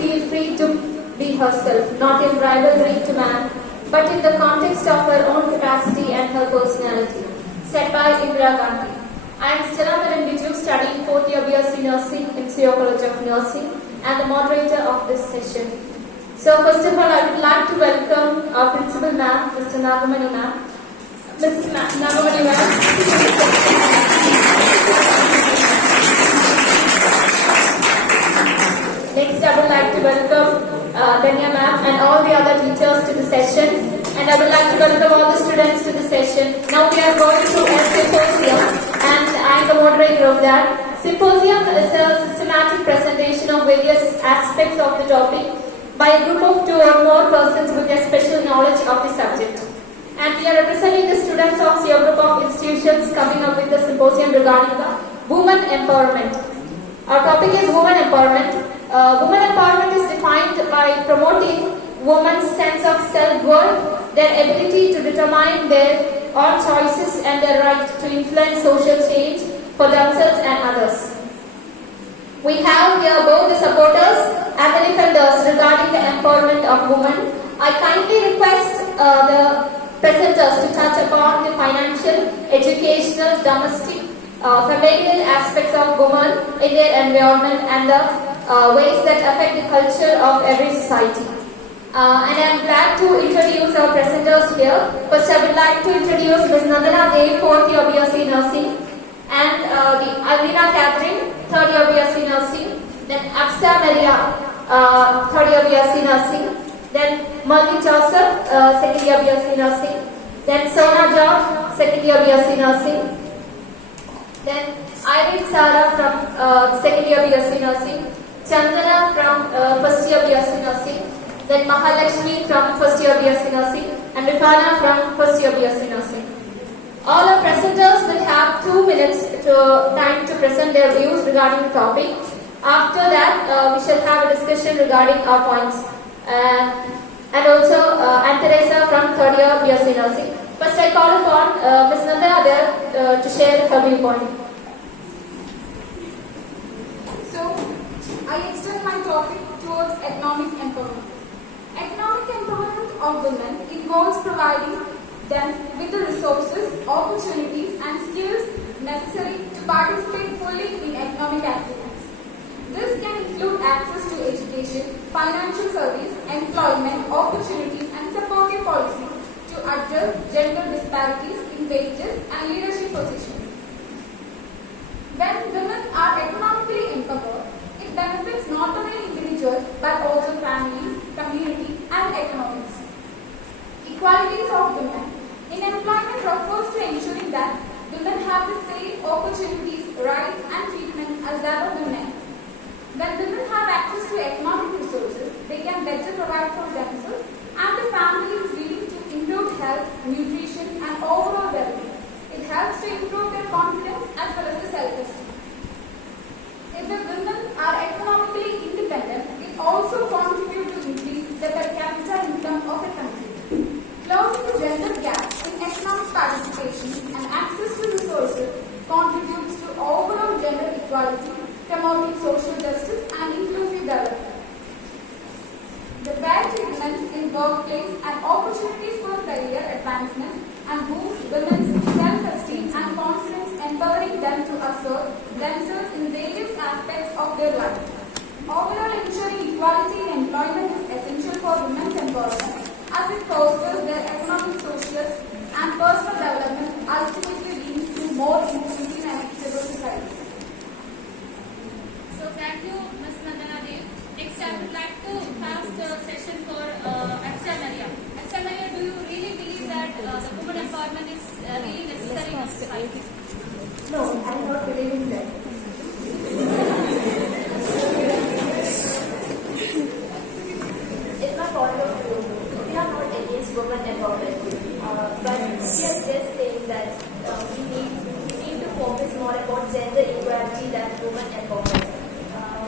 feel free to be herself, not in rivalry to man, but in the context of her own capacity and her personality. Said by Indira Gandhi. I am Stella Marambiju, studying 4th year BSc Nursing in CEO College of Nursing and the moderator of this session. So first of all, I would like to welcome our principal ma'am, Mr. Nagamani ma'am. Mrs. Nagamani ma'am. Next, I would like to welcome Danya ma'am and all the other teachers to the session. And I would like to welcome all the students to the session. Now we are going to a symposium and I am the moderator of that. Symposium is a systematic presentation of various aspects of the topic by a group of 2 or more persons with a special knowledge of the subject. And we are representing the students of your group of institutions coming up with the symposium regarding the women empowerment. Our topic is women empowerment. Women empowerment is defined by promoting women's sense of self-worth, their ability to determine their own choices and their right to influence social change for themselves and others. We have here both the supporters and the defenders regarding the empowerment of women. I kindly request the presenters to touch upon the financial, educational, domestic, familial aspects of women in their environment and the ways that affect the culture of every society. And I am glad to introduce our presenters here. First, I would like to introduce Ms. Nandana Dev, 4th year BSc Nursing, and the Alvina Catherine, 3rd year BSc Nursing, then Aksa Maria, 3rd year BSc Nursing, then Marley Joseph, 2nd year BSc Nursing, then Sona George, 2nd year BSc Nursing, then Irene Sara from 2nd year BSc Nursing, Chandana from 1st year BSc Nursing, then Mahalakshmi from 1st year BSc Nursing, and Ripana from 1st year BSc Nursing. All our presenters will have 2 minutes time to present their views regarding the topic. After that, we shall have a discussion regarding our points. And also, Anne Teresa from 3rd year BSc Nursing. First, I call upon Ms. Nandana there to share her viewpoint. So, I extend my topic towards economic empowerment. Economic empowerment of women involves providing them with the resources, opportunities and skills necessary to participate fully in economic activities. This can include access to education, financial service, employment, opportunities and supportive policies to address gender disparities in wages and leadership positions. When women are economically empowered, it benefits not only individuals but also families, communities and economies. Equalities of women in employment refers to ensuring that women have the same opportunities, rights and treatment as that of men. When women have access to economic resources, they can better provide for themselves and the families, leading to improved health, nutrition and overall well-being. It helps to improve their confidence as well as the self-esteem. If the women are economically independent, it also contributes to increase the per capita income of a country. Closing the gender gap in economic participation and access to resources contributes to overall gender equality, promoting social justice and inclusive development. The fair treatment in workplace and opportunities for career advancement and boost women's self-esteem and confidence, empowering them to assert themselves in various aspects of their life. Overall, ensuring equality in employment is essential for women's empowerment as it fosters their economic, social and personal development, ultimately leading to more inclusive and equitable societies. So thank you, Ms. Nandana Dev. Next, I would like to pass the session for Aksa Maria. Aksa Maria, do you really believe that the women empowerment is really necessary in society? No, I am not believing that. In my point of view, we are not against women empowerment, but we are just saying that we need to focus more about gender equality than women empowerment.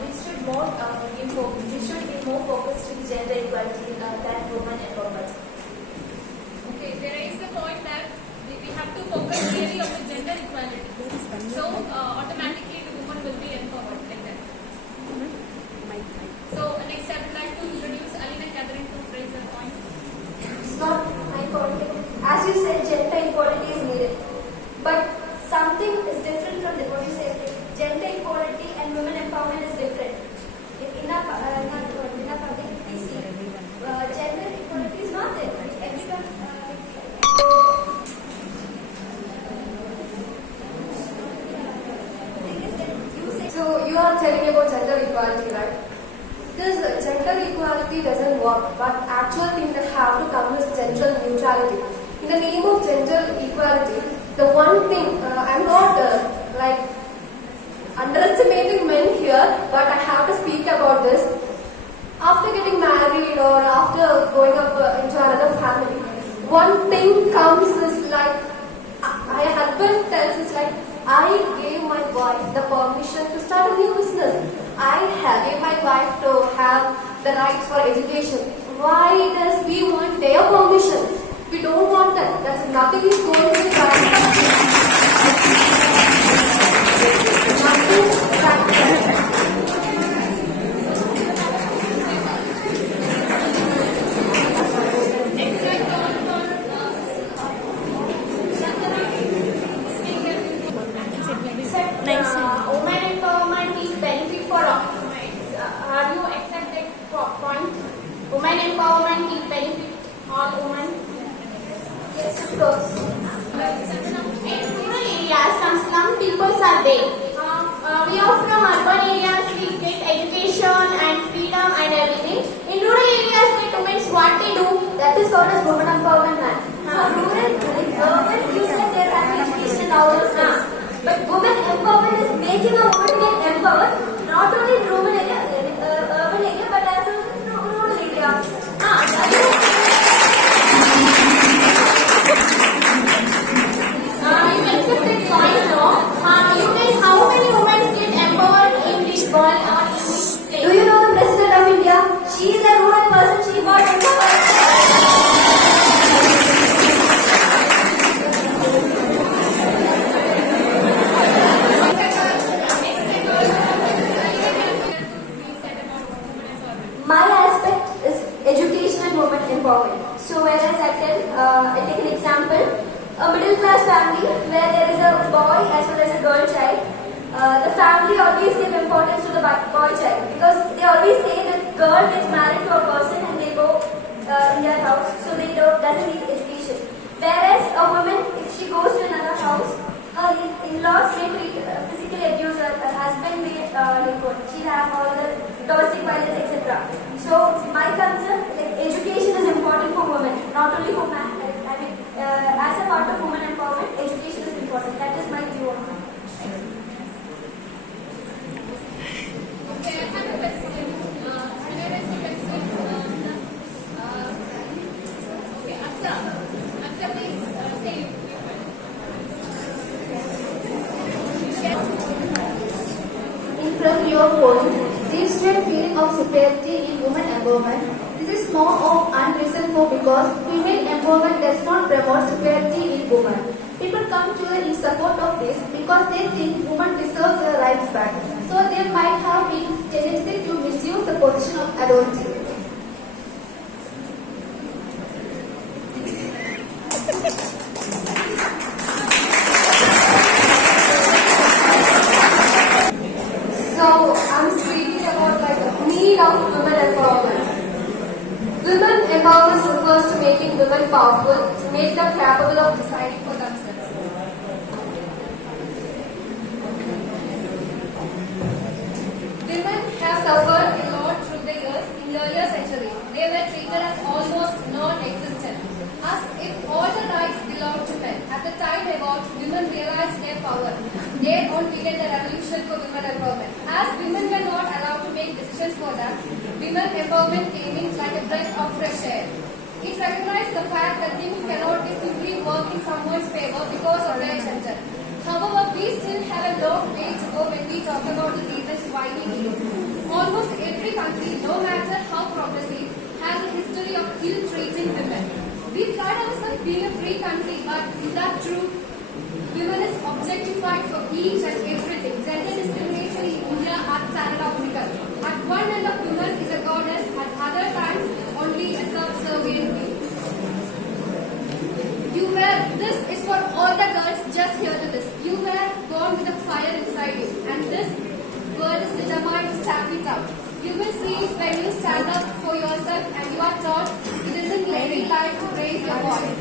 We should be more focused to gender equality than women empowerment. Okay, there is the point that we have to focus really on the gender equality. So automatically the woman will be empowered like that. So next, I would This gender equality doesn't work, but actual thing that have to come is gender neutrality. In the name of gender equality, the one thing I'm not like underestimating men here, but I have to speak about this. After getting married or after going up into another family, one thing comes is like my husband tells us like I gave my wife the permission to start a new business. I gave my wife to have the rights for education. Why does we want their permission? We don't want that. That's nothing is going to be right. Nothing practical. Women empowerment is benefit for all. Are you accept that point? Women empowerment is benefit all women. Yes, of course. In rural areas, some slum peoples are there. We are from urban areas, we get education and freedom and everything. In rural areas, with women, what they do? That is called as women empowerment, man. For rural, urban, you said there are education and all those things. But women empowerment is making a woman get empowered, not only in rural area, urban area, but as well in rural area. You accept that point, no? You guys, how many women get empowered in this world or in this state? Do you know the President of India? She is a rural person, she got empowered. My aspect is education and women empowerment. So whereas I take an example, a middle class family where there is a boy as well as a girl child, the family always give importance to the boy child because they always say that girl gets married to a person and they go in their house, so they doesn't need education. Whereas a woman, if she goes to another house, her in-laws may physically abuse her husband, may she have all the domestic violence, etc. So my concern, like education is important for women, not only for men. I mean, as a part of women empowerment, education is important. That is my view on it. Okay, I have a question. Can I raise a question? Okay, Asha. Asha, please say. From your point, this shared feeling of superiority in women empowerment. This is more of unreasoned for because female empowerment does not promote superiority in women. People come to in support of this because they think women deserve their rights back. So there might have been tendency to misuse the position of authority. So I'm speaking about like the need of women empowerment. Women empowerment refers to making women powerful, to make them capable of deciding for themselves. Women have suffered a lot through the years in earlier centuries. They were treated as almost non-existent, as if all the rights belonged to men. As the time evolved, women realized their power. They all began the revolution for women empowerment. As women were not allowed to make decisions for them, women empowerment came in like a breath of fresh air. It recognized the fact that things cannot be simply work in someone's favor because of their gender. However, we still have a long way to go when we talk about the reasons why we need it. Almost every country, no matter how progressive, has a history of ill-treating women. We pride ourselves being a free country, but is that true? Women is objectified for each and everything. Gender discrimination in India are paradoxical. At one end of woman is a goddess, at other times only a subservient being. This is for all the girls, just hear to this. You were born with a fire inside you, and this world is determined to stamp it out. You will see it when you stand up for yourself and you are taught it isn't lady life to raise your voice.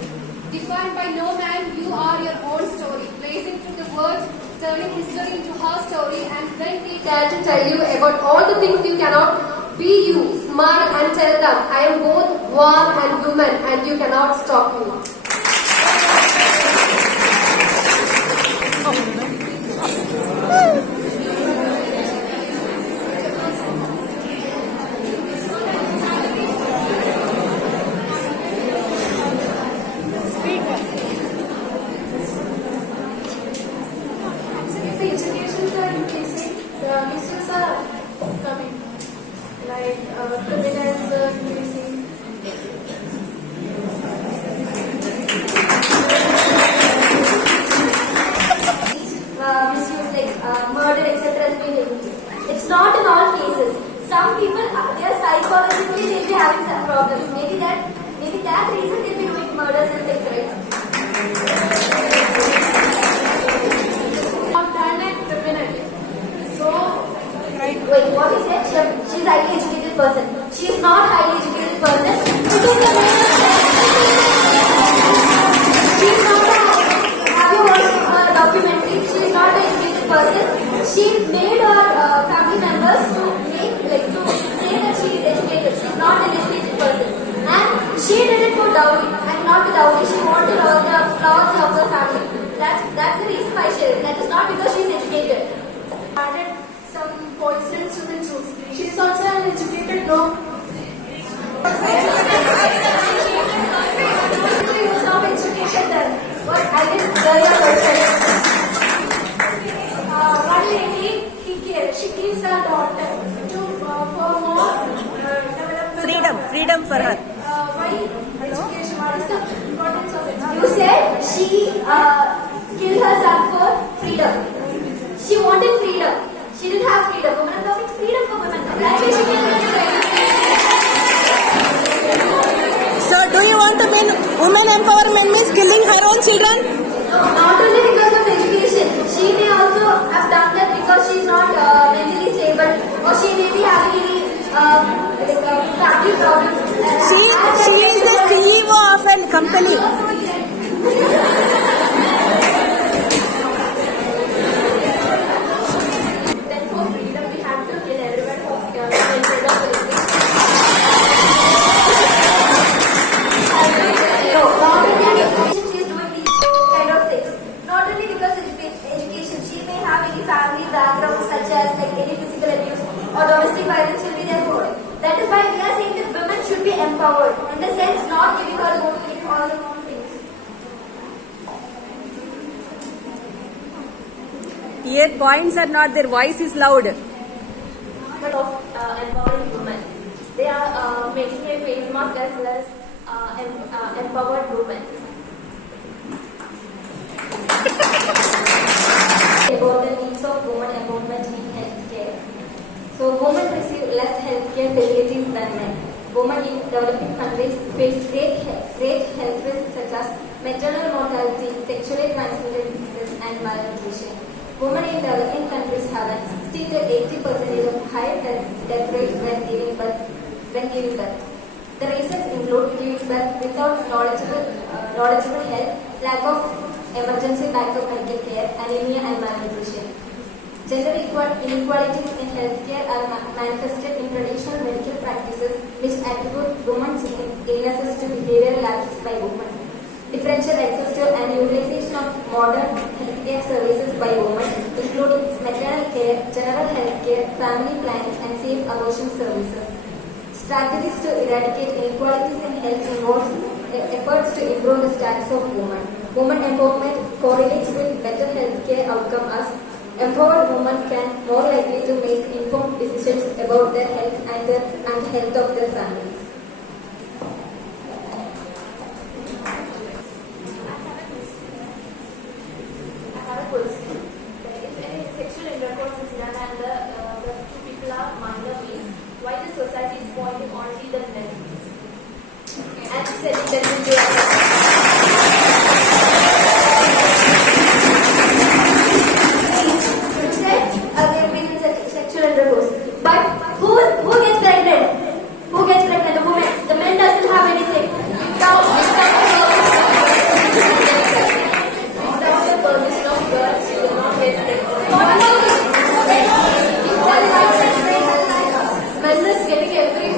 Defined by no man, you are your own story. Blazing through the world, turning history into her story, and when we dare to tell you about all the things you cannot, be you. smile and tell them, I am both man and woman and you cannot stop me. If the educations are increasing, the issues are coming, like criminals are increasing. Misuse like murder, etc. has been increased. It's not in all cases. Some people, they are psychologically they be having some problems. Maybe that reason they be doing murders and things, right? Have done a criminal. So, Wait, what you said? She's a highly educated person. She is not a highly educated person. She's not a, have you watched her documentary? She is not an educated person. She made her family members to say that she is educated. She is not an educated person. And she did it for dowry. And not the dowry. She wanted all the flowers of her family. That's the reason why she did it. That is not because she is educated. added some poisons to the juice. She is also an educated, no? She was not educated then. What? I didn't hear your question. One lady, she gives her daughter to for more development. Freedom for her. Why education? What is the importance of You education? said she killed her son for freedom. She wanted freedom. She didn't have freedom. Women are talking freedom for women. That's why she killed her son. So do you want to mean women empowerment means killing her own children? Not only because of education. She may also have done that because she's not mentally stable, or she may be having any family problems. She is the CEO of a company. Then for freedom, we have to kill everyone for instead of no, not only education, she is doing these kind of things. Not only because of education, she may have any family background such as like any physical abuse or domestic violence will be there for it. That is why we are saying that women should be empowered. In the sense, not giving her own, giving all the own things. Here points are not, their voice is loud. But of empowering women. They are making a face mask as well as empowered women. About the needs of women empowerment in healthcare. So women receive less healthcare facilities than men. Women in developing countries face great health risks such as maternal mortality, sexually transmitted diseases, and malnutrition. Women in developing countries have a 60 to 80% of higher death rate when giving birth. The reasons include giving birth without knowledgeable health, lack of emergency backup medical care, anemia, and malnutrition. Gender inequalities in healthcare are manifested in traditional medical practices which attribute women's illnesses to behavioral lapses by women. Differential access to and utilization of modern healthcare services by women, including maternal care, general health care, family planning, and safe abortion services. Strategies to eradicate inequalities in health involve efforts to improve the status of women. Women empowerment correlates with better healthcare outcome as empowered women can more likely to make informed decisions about their health and the health of their families. I have a question. If any sexual intercourse is done and the two people are minor means, why the society is pointing only the men? And saying that we do they've been in sexual intercourse. But who gets pregnant? Who gets pregnant? The woman. The man doesn't have anything. Without the permission of girls, she will not get pregnant. Men is getting every